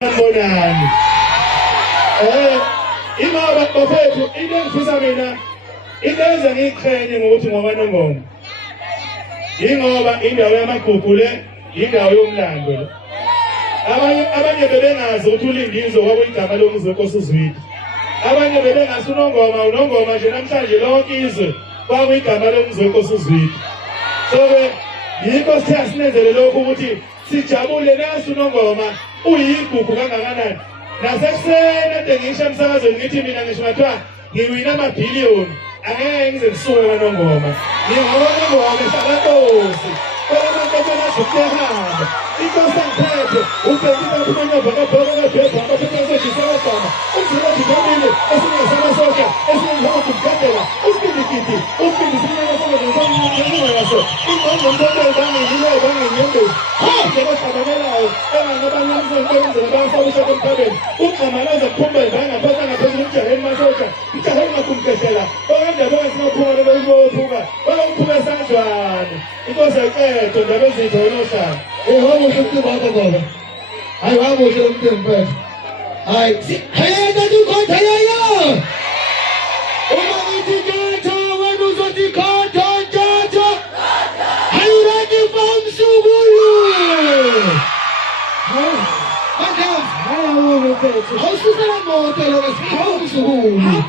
Bonani. Ingoba bafethu into engifisa mina into enza ngiqhenye ngokuthi ngokwaNongoma. Ingoba indawo yamagugu le indawo yomlando le. Abanye bebengazi ukuthi uLindizo kwakuyigama lomuzi wenkosi uZwide. Abanye bebengazi uNongoma nje namhlanje lonke izwe kwakuyigama lomuzi wenkosi uZwide. So yikho siyasinenzele lokho ukuthi sijabule nasi uNongoma uyigugu kangakanani. Nasekuseni ade ngisho emsakazweni ngithi mina ngisho ngathiwa ngiwina amabhiliyoni angeke ngize ngisuke kwaNongoma. Ngingona ehlakantosi kodwa abantu abasukehamba inkosi angiphethe ubhekile kumanyoba kabhoko kabheka abaphethe sojisakagama umzila jikamile esingasamasosha esingakumkadela usibilikiti usibilisina yaso ingqondo mthetho bangiyile banginyembezi njengohlabamelayo engangabanyamsonto bayafabusha komkhabeni uqhamalaza kuphumba bangaphatha ngaphezulu ujaheni masosha ujaheni ngakumkehlela okandabonga singaphuma lobeyibophuka bayawuphuka esandlwane inkosi ayiketho ndaba ezitho onohlala wamuhle umcimbi wakho ngoba hayi wamuhle umcimbi mfethu hayi hayena dukhotha yayo uma ngithi nkatho wena uzothi khotho nkatho hayi ready for umsukulu hayi awususela moto lo umsukulu